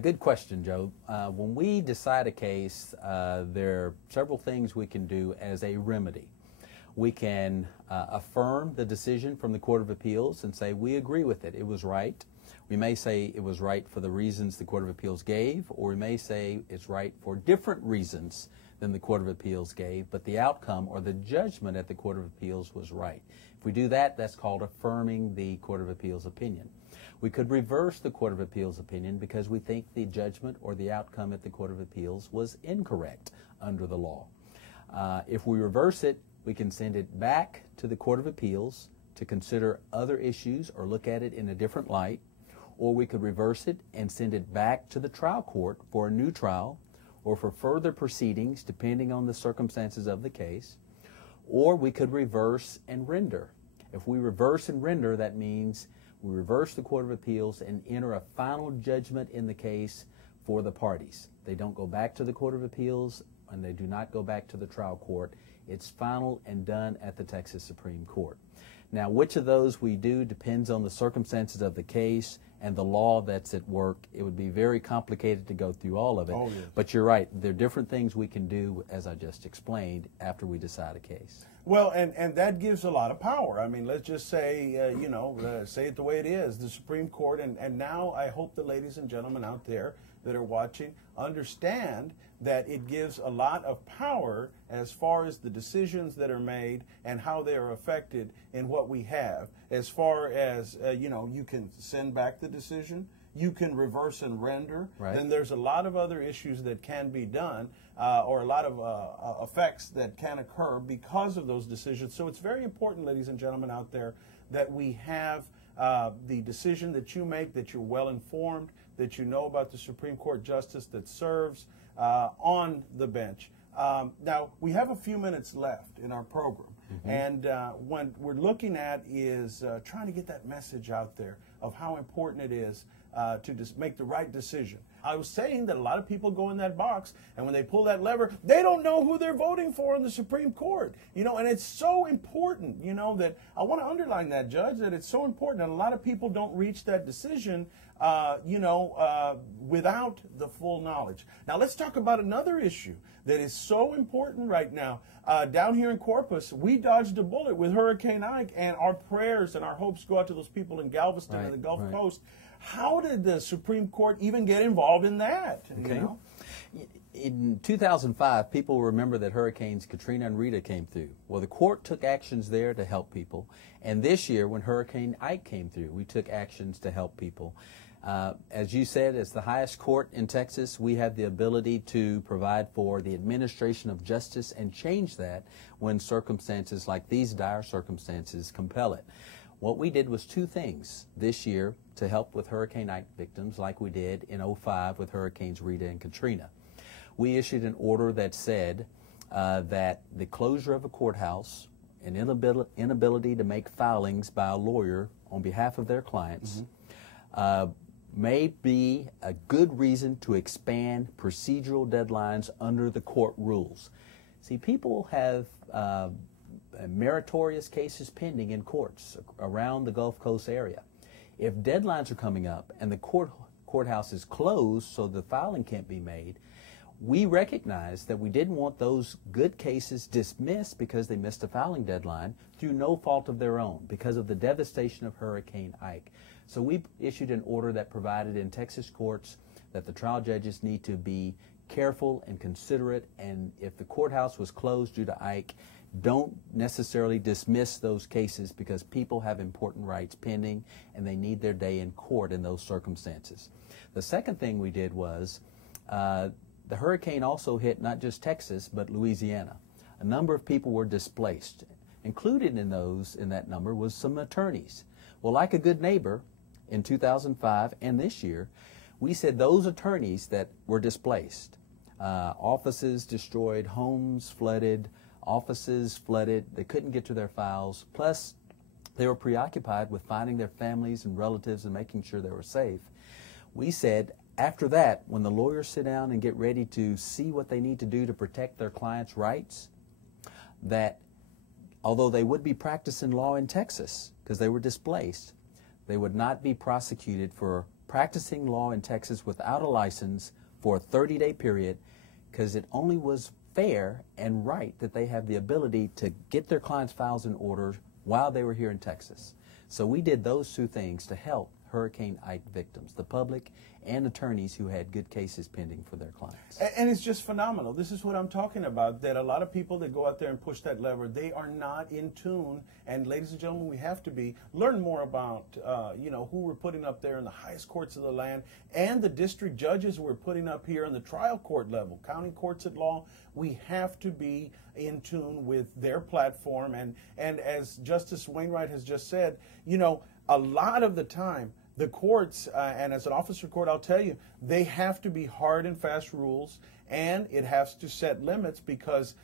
Good question, Joe. When we decide a case, there are several things we can do as a remedy. We can affirm the decision from the Court of Appeals and say we agree with it. It was right. We may say it was right for the reasons the Court of Appeals gave, or we may say it's right for different reasons than the Court of Appeals gave, but the outcome or the judgment at the Court of Appeals was right. If we do that, that's called affirming the Court of Appeals opinion. We could reverse the Court of Appeals opinion because we think the judgment or the outcome at the Court of Appeals was incorrect under the law. If we reverse it, we can send it back to the Court of Appeals to consider other issues or look at it in a different light, or we could reverse it and send it back to the trial court for a new trial or for further proceedings depending on the circumstances of the case, or we could reverse and render. If we reverse and render, that means we reverse the Court of Appeals and enter a final judgment in the case for the parties. They don't go back to the Court of Appeals and they do not go back to the trial court. It's final and done at the Texas Supreme Court. Now, which of those we do depends on the circumstances of the case and the law that's at work. It would be very complicated to go through all of it. Oh, yes. But you're right. There are different things we can do, as I just explained, after we decide a case. Well, and that gives a lot of power. I mean, let's just say, say it the way it is, the Supreme Court. And now I hope the ladies and gentlemen out there that are watching understand that it gives a lot of power as far as the decisions that are made and how they are affected in what we have. As far as, you can send back the decision, you can reverse and render. Right. Then there's a lot of other issues that can be done or a lot of effects that can occur because of those decisions. So it's very important, ladies and gentlemen out there, that we have the decision that you make, that you're well informed, that you know about the Supreme Court justice that serves on the bench. Now, we have a few minutes left in our program. Mm-hmm. And what we're looking at is trying to get that message out there of how important it is to just make the right decision. I was saying that a lot of people go in that box, and when they pull that lever, they don't know who they're voting for in the Supreme Court. And it's so important, that I want to underline that, Judge, that it's so important. And a lot of people don't reach that decision, without the full knowledge. Now, let's talk about another issue that is so important right now. Down here in Corpus, we dodged a bullet with Hurricane Ike, and our prayers and our hopes go out to those people in Galveston and the Gulf Coast. How did the Supreme Court even get involved in that? Okay. In 2005, people remember that Hurricanes Katrina and Rita came through. Well, the court took actions there to help people. And this year, when Hurricane Ike came through, we took actions to help people. As you said, as the highest court in Texas, we have the ability to provide for the administration of justice and change that when circumstances like these dire circumstances compel it. What we did was two things this year to help with Hurricane Ike victims, like we did in 2005 with Hurricanes Rita and Katrina. We issued an order that said that the closure of a courthouse, an inability to make filings by a lawyer on behalf of their clients, may be a good reason to expand procedural deadlines under the court rules. See, people have meritorious cases pending in courts around the Gulf Coast area. If deadlines are coming up and the courthouse is closed so the filing can't be made, we recognize that we didn't want those good cases dismissed because they missed a filing deadline through no fault of their own because of the devastation of Hurricane Ike. So we issued an order that provided in Texas courts that the trial judges need to be careful and considerate, and if the courthouse was closed due to Ike, don't necessarily dismiss those cases because people have important rights pending and they need their day in court in those circumstances. The second thing we did was the hurricane also hit not just Texas but Louisiana. A number of people were displaced. Included in that number was some attorneys. Well, like a good neighbor, in 2005 and this year, we said those attorneys that were displaced, offices destroyed, homes flooded, offices flooded, they couldn't get to their files, plus they were preoccupied with finding their families and relatives and making sure they were safe. We said after that, when the lawyers sit down and get ready to see what they need to do to protect their clients' rights, that although they would be practicing law in Texas because they were displaced, they would not be prosecuted for practicing law in Texas without a license for a 30-day period, because it only was fair and right that they have the ability to get their clients' files in order while they were here in Texas. So we did those two things to help Hurricane Ike victims, the public and attorneys who had good cases pending for their clients. And it's just phenomenal. This is what I'm talking about, that a lot of people that go out there and push that lever, they are not in tune. And ladies and gentlemen, we have to be. Learn more about, who we're putting up there in the highest courts of the land and the district judges we're putting up here in the trial court level, county courts at law. We have to be in tune with their platform. And as Justice Wainwright has just said, a lot of the time, the courts, and as an officer court, I'll tell you, they have to be hard and fast rules, and it has to set limits because,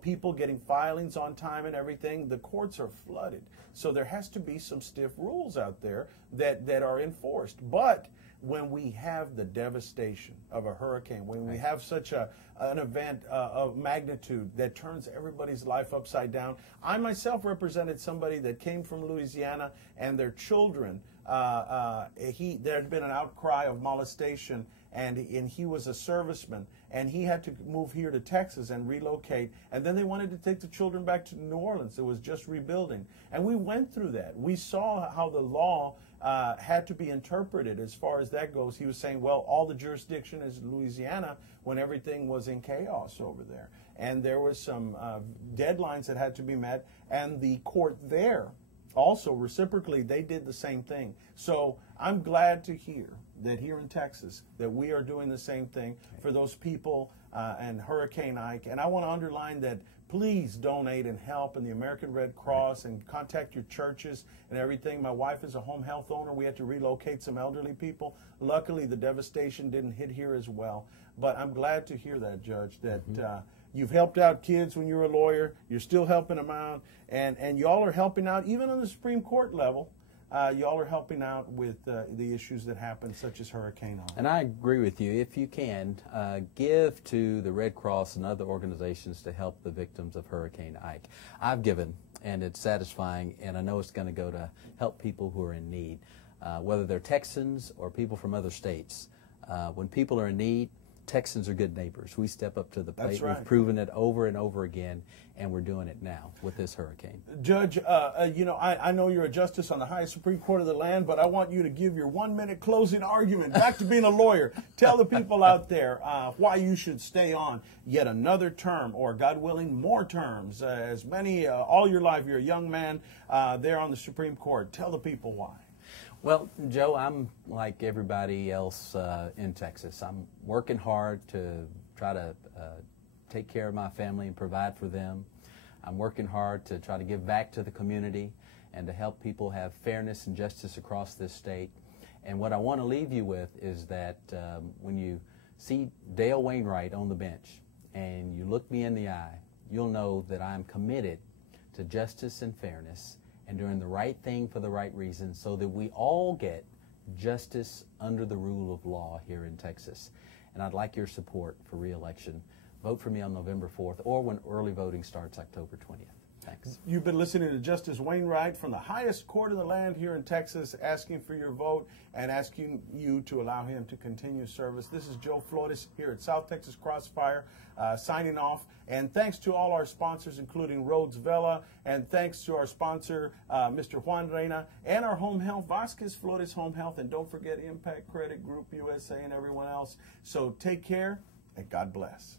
people getting filings on time and everything, the courts are flooded. So there has to be some stiff rules out there that are enforced. But when we have the devastation of a hurricane, when we have such an event of magnitude that turns everybody's life upside down. I myself represented somebody that came from Louisiana, and their children, there had been an outcry of molestation, and he was a serviceman, and he had to move here to Texas and relocate, and then they wanted to take the children back to New Orleans. It was just rebuilding, and we went through that. We saw how the law had to be interpreted as far as that goes. He was saying, well, all the jurisdiction is Louisiana when everything was in chaos over there. And there was some deadlines that had to be met, and the court there also reciprocally, they did the same thing. So I'm glad to hear that here in Texas that we are doing the same thing for those people and Hurricane Ike. And I want to underline that please donate and help in the American Red Cross and contact your churches and everything. My wife is a home health owner. We had to relocate some elderly people. Luckily, the devastation didn't hit here as well. But I'm glad to hear that, Judge, that you've helped out kids when you were a lawyer. You're still helping them out. And y'all are helping out even on the Supreme Court level. Y'all are helping out with the issues that happen, such as Hurricane Ike. And I agree with you. If you can, give to the Red Cross and other organizations to help the victims of Hurricane Ike. I've given, and it's satisfying, and I know it's going to go to help people who are in need, whether they're Texans or people from other states. When people are in need, Texans are good neighbors. We step up to the plate. That's right. We've proven it over and over again, and we're doing it now with this hurricane. Judge, I know you're a justice on the highest Supreme Court of the land, but I want you to give your 1-minute closing argument. Back to being a lawyer. Tell the people out there why you should stay on yet another term, or God willing, more terms. As many, all your life, you're a young man there on the Supreme Court. Tell the people why. Well, Joe, I'm like everybody else in Texas. I'm working hard to try to take care of my family and provide for them. I'm working hard to try to give back to the community and to help people have fairness and justice across this state. And what I want to leave you with is that when you see Dale Wainwright on the bench and you look me in the eye, you'll know that I'm committed to justice and fairness and doing the right thing for the right reason so that we all get justice under the rule of law here in Texas. And I'd like your support for re-election. Vote for me on November 4th or when early voting starts October 20th. Thanks. You've been listening to Justice Wainwright from the highest court of the land here in Texas, asking for your vote and asking you to allow him to continue service. This is Joe Flores here at South Texas Crossfire, signing off. And thanks to all our sponsors, including Rhodes Vela, and thanks to our sponsor, Mr. Juan Reyna, and our home health, Vasquez Flores Home Health, and don't forget Impact Credit Group USA and everyone else. So take care, and God bless.